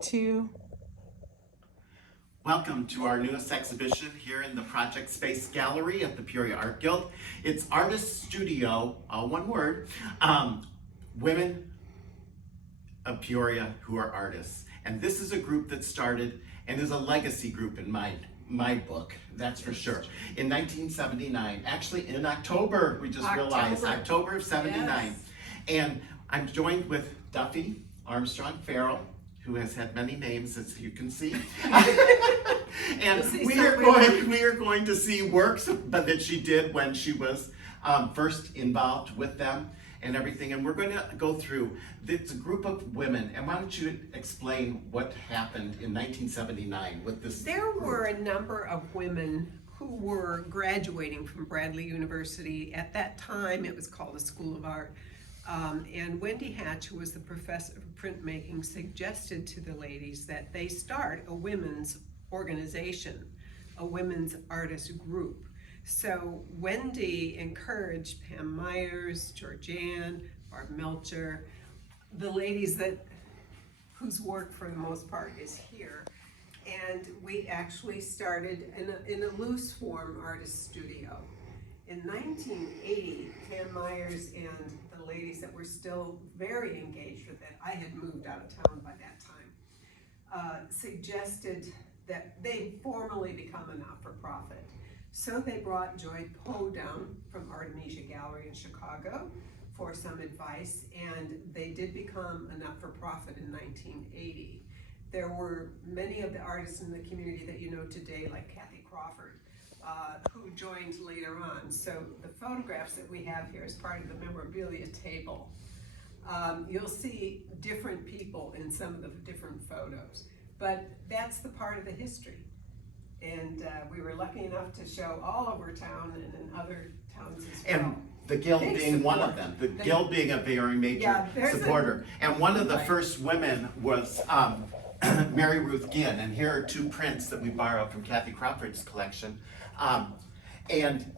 Two. Welcome to our newest exhibition here in the Project Space Gallery at the Peoria Art Guild. It's Artistudio, all one word, women of Peoria who are artists. And this is a group that started and is a legacy group in my book, that's for sure. In 1979, actually in October, we just realized, October of 79. Yes. And I'm joined with Duffy Armstrong Farrell, who has had many names, as you can see. And we are going to see works that she did when she was first involved with them and everything. And we're going to go through, it's a group of women. And why don't you explain what happened in 1979 with this There group? were a number of women who were graduating from Bradley University. At that time, it was called the School of Art. And Wendy Hatch, who was the professor of printmaking, suggested to the ladies that they start a women's organization, a women's artist group. So Wendy encouraged Pam Myers, Georgianne, Barb Melcher, the ladies whose work for the most part is here. And we actually started in a loose form Artistudio. In 1980, Pam Myers and the ladies that were still very engaged with it, I had moved out of town by that time, suggested that they formally become a not-for-profit. So they brought Joy Poe down from Artemisia Gallery in Chicago for some advice, and they did become a not-for-profit in 1980. There were many of the artists in the community that you know today, like Kathy Crawford, who joined later on. So the photographs that we have here as part of the memorabilia table, you'll see different people in some of the different photos, but that's the part of the history. And we were lucky enough to show all over town and in other towns as well. And the Guild being one of them, the Guild being a very major supporter. And one of the first women was Mary Ruth Ginn, and here are two prints that we borrowed from Kathy Crawford's collection. And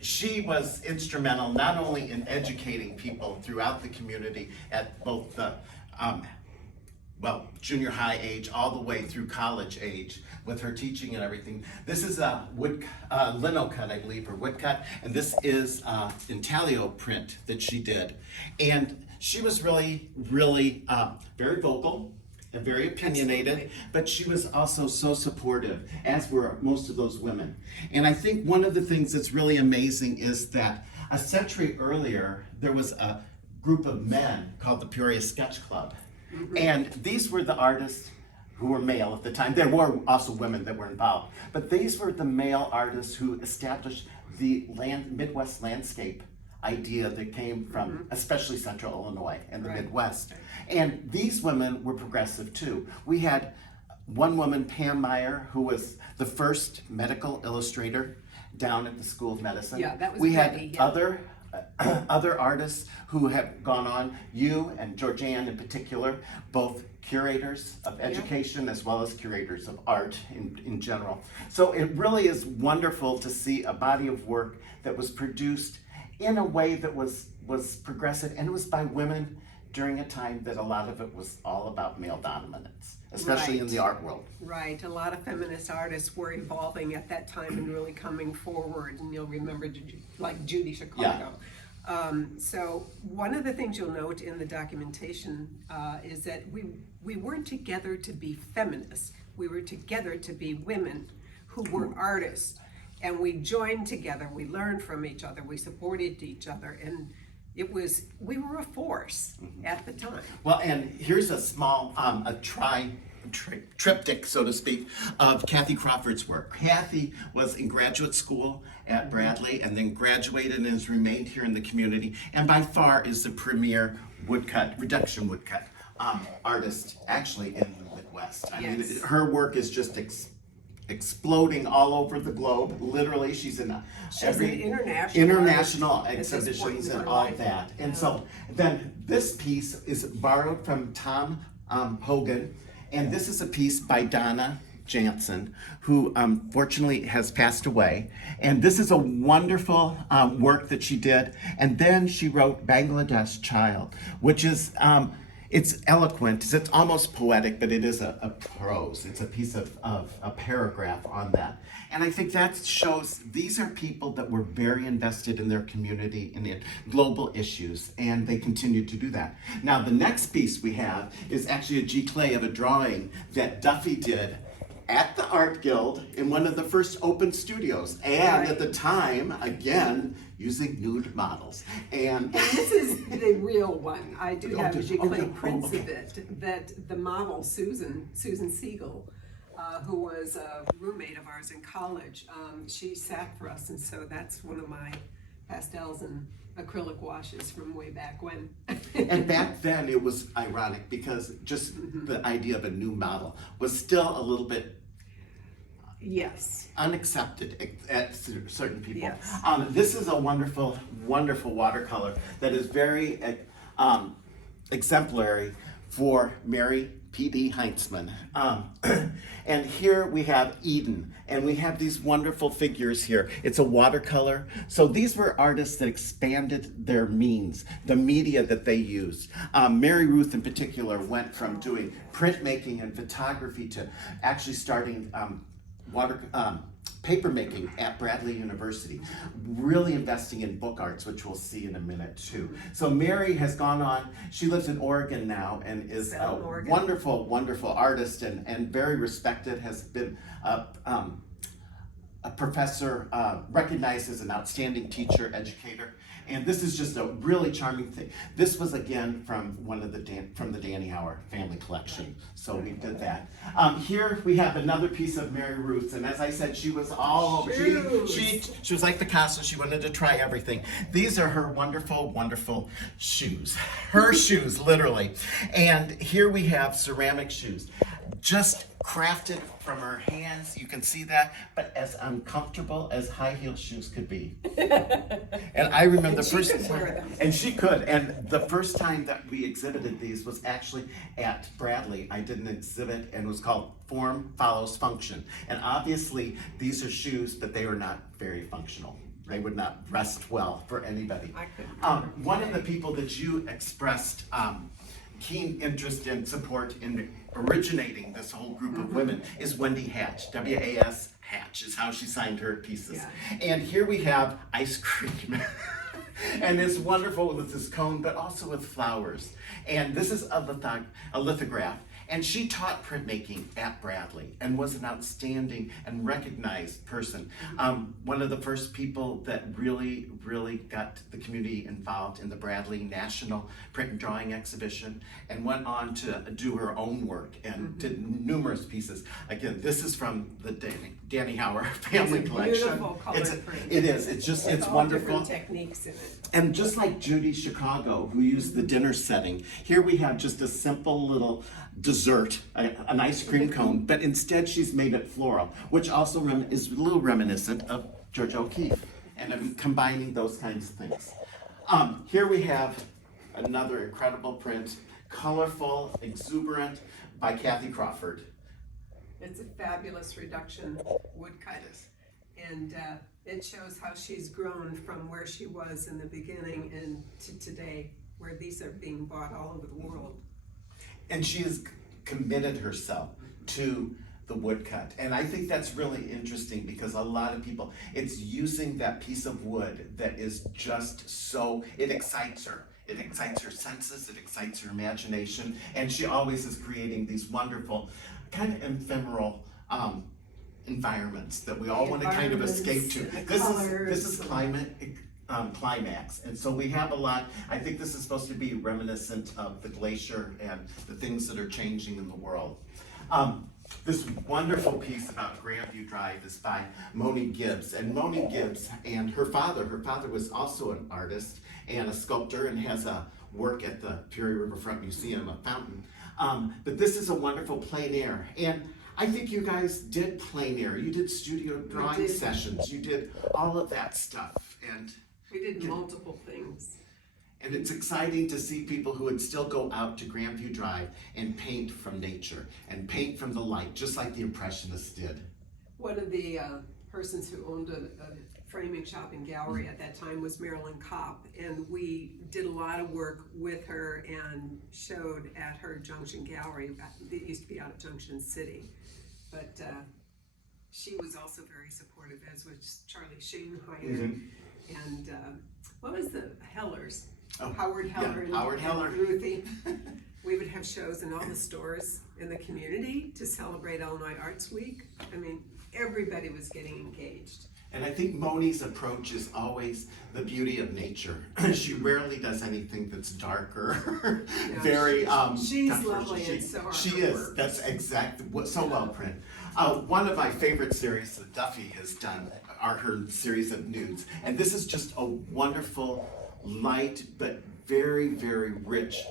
she was instrumental not only in educating people throughout the community at both the junior high age all the way through college age with her teaching and everything. This is a lino cut, I believe, or woodcut, and this is intaglio print that she did. And she was really, really very vocal and very opinionated, but she was also so supportive, as were most of those women. And I think one of the things that's really amazing is that a century earlier, there was a group of men called the Peoria Sketch Club. Mm-hmm. And these were the artists who were male at the time. There were also women that were involved, but these were the male artists who established the Midwest landscape idea that came from especially Central Illinois and the Midwest. And these women were progressive too. We had one woman, Pam Meyer, who was the first medical illustrator down at the School of Medicine. Yeah, that was We Betty, had other artists who have gone on, you and Georgianne in particular, both curators of education as well as curators of art in general. So it really is wonderful to see a body of work that was produced in a way that was progressive, and it was by women during a time that a lot of it was all about male dominance, especially in the art world. Right, a lot of feminist artists were evolving at that time and really coming forward, and you'll remember like Judy Chicago. Yeah. So one of the things you'll note in the documentation is that we weren't together to be feminists, we were together to be women who were artists. And we joined together, we learned from each other, we supported each other, and we were a force at the time. Well, and here's a small, triptych, so to speak, of Kathy Crawford's work. Kathy was in graduate school at Bradley and then graduated and has remained here in the community, and by far is the premier reduction woodcut artist actually in the Midwest. I mean, her work is just exploding all over the globe. Literally, she's in every international exhibitions and all that. And so then this piece is borrowed from Tom Hogan, and this is a piece by Donna Jansen, who unfortunately has passed away. And this is a wonderful work that she did. And then she wrote Bangladesh Child, which is it's eloquent, it's almost poetic, but it is a prose. It's a piece of a paragraph on that. And I think that shows these are people that were very invested in their community and in global issues, and they continue to do that. Now, the next piece we have is actually a G-clay of a drawing that Duffy did at the Art Guild in one of the first open studios, and at the time, again, using nude models. And this is the real one. I do have Giclée prints of it, that the model, Susan Siegel, who was a roommate of ours in college, she sat for us, and so that's one of my pastels and acrylic washes from way back when. And back then it was ironic because just the idea of a new model was still a little bit unaccepted at certain people. Yes. This is a wonderful, wonderful watercolor that is very exemplary for Mary P.D. Heintzman. And here we have Eden, and we have these wonderful figures here. It's a watercolor. So these were artists that expanded their means, the media that they used. Mary Ruth in particular went from doing printmaking and photography to actually starting paper making at Bradley University, really investing in book arts, which we'll see in a minute too. So Mary has gone on, she lives in Oregon now and is a wonderful, wonderful artist and very respected, has been a professor, recognized as an outstanding teacher, educator. And this is just a really charming thing. This was again from one of the Danny Hauer family collection. So we did that. Here we have another piece of Mary Ruth, and as I said, she was all over. She was like Picasso. She wanted to try everything. These are her wonderful, wonderful shoes. Her shoes, literally. And here we have ceramic shoes, just crafted from her hands. You can see that, but as uncomfortable as high heel shoes could be. And I remember the first time, and she could. And the first time that we exhibited these was actually at Bradley. I did an exhibit and it was called Form Follows Function. And obviously these are shoes, but they were not very functional. They would not rest well for anybody. One of the people that you expressed keen interest and support in originating this whole group of women is Wendy Hatch. W-A-S Hatch is how she signed her pieces. And here we have ice cream. And it's wonderful with this cone, but also with flowers. And this is a lithograph. And she taught printmaking at Bradley and was an outstanding and recognized person. One of the first people that really, really got the community involved in the Bradley National Print and Drawing Exhibition, and went on to do her own work and did numerous pieces. Again, this is from the Danny Hauer family collection. Beautiful color print. It is. It's wonderful. Different techniques in it. And just like Judy Chicago, who used the dinner setting, here we have just a simple little dessert, an ice cream cone, but instead she's made it floral, which also is a little reminiscent of Georgia O'Keeffe, and I'm combining those kinds of things. Here we have another incredible print, colorful, exuberant, by Kathy Crawford. It's a fabulous reduction woodcut, and it shows how she's grown from where she was in the beginning and to today, where these are being bought all over the world. And she has committed herself to the woodcut. And I think that's really interesting because a lot of people, it's using that piece of wood that is just so, it excites her. It excites her senses, it excites her imagination, and she always is creating these wonderful, kind of ephemeral environments that we all want to kind of escape to. This is climax, and so we have a lot. I think this is supposed to be reminiscent of the glacier and the things that are changing in the world. This wonderful piece about Grandview Drive is by Moni Gibbs, and Moni Gibbs and her father was also an artist and a sculptor and has a work at the Peoria Riverfront Museum, a fountain. But this is a wonderful plein air, and I think you guys did plein air. You did studio drawing sessions. You did all of that stuff, and we did multiple things. And it's exciting to see people who would still go out to Grandview Drive and paint from nature and paint from the light, just like the Impressionists did. One of the persons who owned a framing shop and gallery at that time was Marilyn Kopp, and we did a lot of work with her and showed at her Junction Gallery that used to be out of Junction City. But she was also very supportive, as was Charlie Schoenheier. And what was the Hellers? Howard Heller, yeah, Howard Heller. And Ruthie. We would have shows in all the stores in the community to celebrate Illinois Arts Week. I mean, everybody was getting engaged. And I think Moni's approach is always the beauty of nature. She rarely does anything that's darker, Yeah, very she's tougher. lovely and so are she her is. works. That's exactly so well print. One of my favorite series that Duffy has done are her series of nudes, and this is just a wonderful, light but very, very rich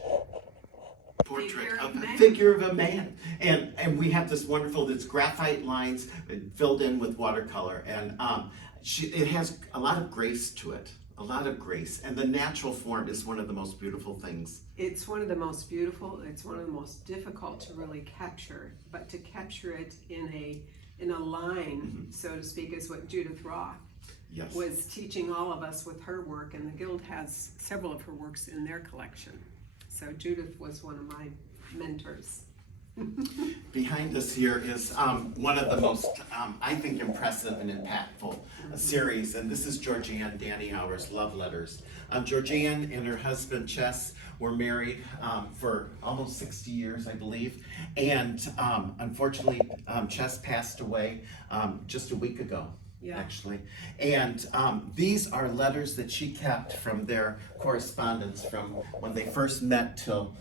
portrait of a figure of a man, and we have this wonderful, this graphite lines filled in with watercolor, and it has a lot of grace to it, a lot of grace, and the natural form is one of the most beautiful things. It's one of the most beautiful. It's one of the most difficult to really capture, but to capture it in a line, so to speak, is what Judith Roth was teaching all of us with her work, and the Guild has several of her works in their collection. So Judith was one of my mentors. Behind us here is one of the most, I think, impressive and impactful series, and this is Georgianne Dannyhour's Love Letters. Georgianne and her husband Chess were married for almost 60 years, I believe, and unfortunately Chess passed away just a week ago. Yeah. Actually. And these are letters that she kept from their correspondence from when they first met till,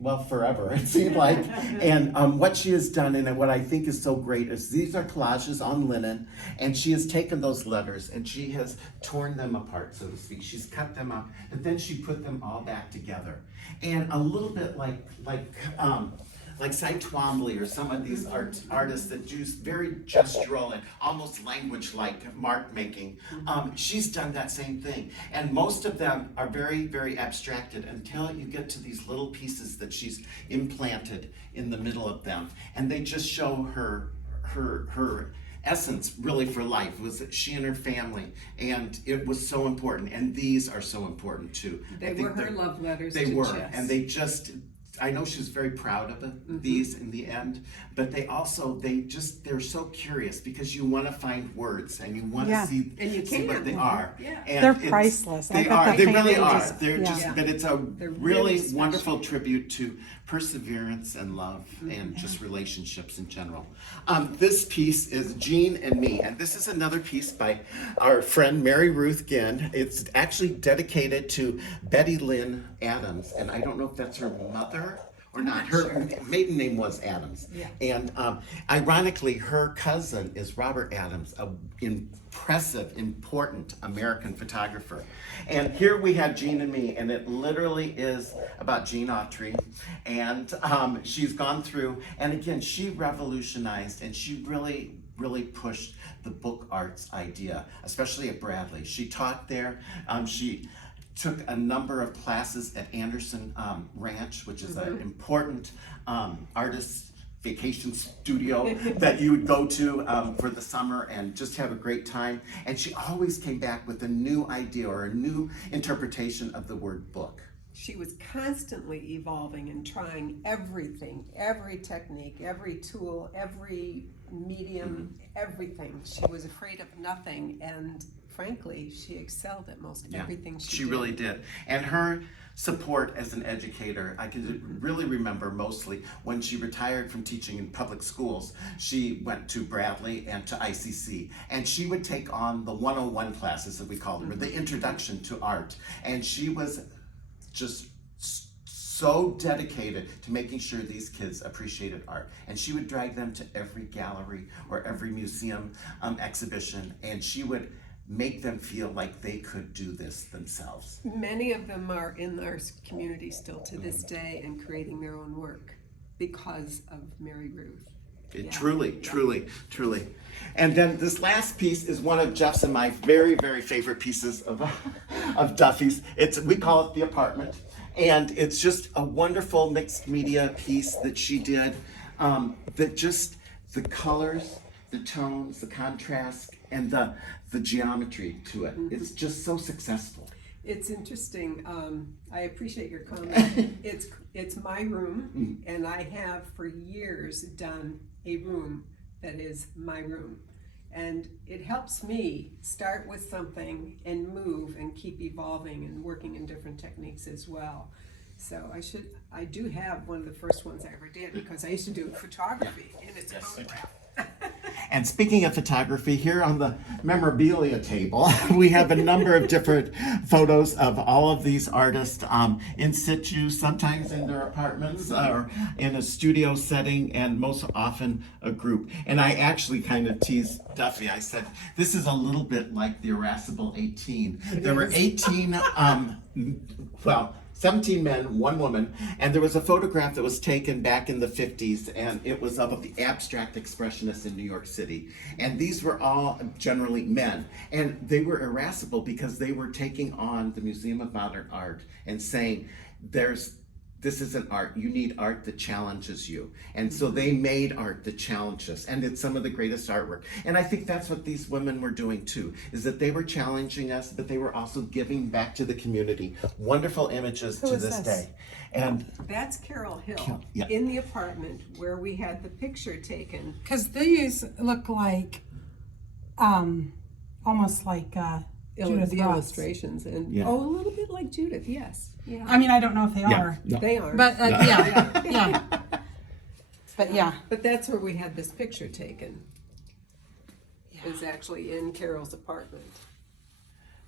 well, forever, it seemed like. And what she has done, and what I think is so great, is these are collages on linen, and she has taken those letters and she has torn them apart, so to speak. She's cut them up, but then she put them all back together. And a little bit like Cy Twombly or some of these artists that use very gestural and almost language-like mark making. She's done that same thing. And most of them are very, very abstracted until you get to these little pieces that she's implanted in the middle of them. And they just show her essence really for life. It was she and her family, and it was so important. And these are so important too. They were her love letters. They to were, Chess. and they just, I know she was very proud of these in the end, but they're so curious because you want to find words and you want to see, and you see what they are. Yeah. And They're priceless. They really are. Just, They're yeah. just, but it's a They're really really wonderful tribute to perseverance and love and just relationships in general. This piece is Jean and Me, and this is another piece by our friend Mary Ruth Ginn. It's actually dedicated to Betty Lynn Adams, and I don't know if that's her mother or not. Her maiden name was Adams. Yeah. And ironically, her cousin is Robert Adams, an impressive, important American photographer. And here we have Jean and Me, and it literally is about Jean Autry. And she's gone through, and again, she revolutionized, and she really pushed the book arts idea, especially at Bradley. She taught there. She took a number of classes at Anderson Ranch, which is an important artist vacation studio that you would go to for the summer and just have a great time. And she always came back with a new idea or a new interpretation of the word book. She was constantly evolving and trying everything, every technique, every tool, every medium, everything. She was afraid of nothing, and frankly, she excelled at most everything she did. She really did. And her support as an educator, I can really remember mostly when she retired from teaching in public schools. She went to Bradley and to ICC, and she would take on the 101 classes that we called them, or the introduction to art. And she was just so dedicated to making sure these kids appreciated art. And she would drag them to every gallery or every museum exhibition, and she would make them feel like they could do this themselves. Many of them are in our community still to this day and creating their own work because of Mary Ruth. Truly. And then this last piece is one of Jeff's and my very, very favorite pieces of Duffy's. We call it The Apartment. And it's just a wonderful mixed media piece that she did, that just, the colors, the tones, the contrast, and the geometry to it. It's just so successful. It's interesting. I appreciate your comment. It's my room, and I have for years done a room that is my room. And it helps me start with something and move and keep evolving and working in different techniques as well. So I do have one of the first ones I ever did, because I used to do photography in its photograph. And speaking of photography, here on the memorabilia table, we have a number of different photos of all of these artists in situ, sometimes in their apartments or in a studio setting, and most often a group. And I actually kind of teased Duffy. I said, this is a little bit like the Irascible 18. There were 18, 17 men, 1 woman, and there was a photograph that was taken back in the 50s, and it was of the abstract expressionists in New York City. And these were all generally men, and they were irascible because they were taking on the Museum of Modern Art and saying, this isn't art, you need art that challenges you. And so they made art that challenged us, and it's some of the greatest artwork. And I think that's what these women were doing too, is that they were challenging us, but they were also giving back to the community. Wonderful images to this day. And that's Carol Hill yeah. in the apartment where we had the picture taken. Because these look like, almost like Judith The Ross. illustrations, and Yeah. a little bit like Judith, yes. Yeah. I mean, I don't know if they are, no. They are. but yeah. But yeah. But that's where we had this picture taken. Is actually in Carol's apartment.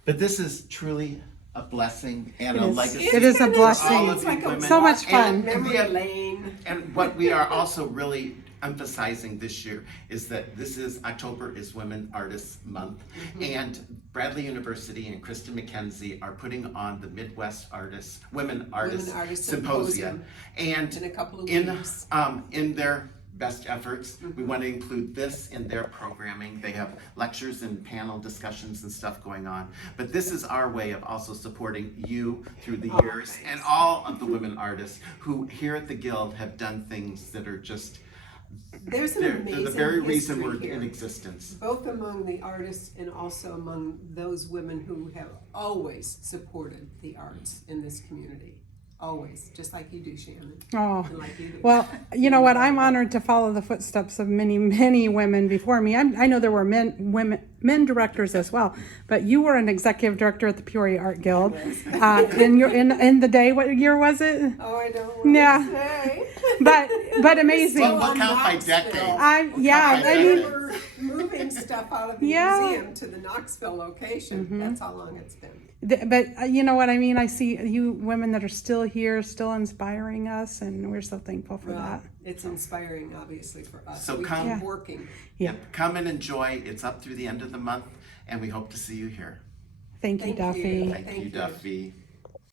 But this is truly a blessing and a is. legacy. It is a for blessing. all of It's you like a women. So much fun. Memory lane. And what we are also really emphasizing this year is that this is October is Women Artists Month, and Bradley University and Kristen McKenzie are putting on the Midwest Women Artists Symposium, and in a couple of in weeks. In their best efforts, we want to include this in their programming. They have lectures and panel discussions and stuff going on, but this is our way of also supporting you through the years, and all of the women artists who here at the Guild have done things that are just There's an they're amazing the very reason history we're here, in existence. both among the artists and also among those women who have always supported the arts in this community. Always, just like you do, Shannon. Oh, And like you do. well, you know what? I'm honored to follow the footsteps of many, many women before me. I know there were men directors as well, but you were an executive director at the Peoria Art Guild. And you're in the day. What year was it? Oh, I don't want Yeah. to say. But amazing. Well, we'll count by decades. I mean, We were moving stuff out of the Yeah. museum to the Knoxville location. That's how long it's been. but you know what I mean? I see you women that are still here, still inspiring us, and we're so thankful for that. It's inspiring, obviously, for us. So we come- keep Yeah. working. Yeah. Come and enjoy. It's up through the end of the month, and we hope to see you here. Thank you, Thank you. Duffy. Thank you, Thank you. Duffy.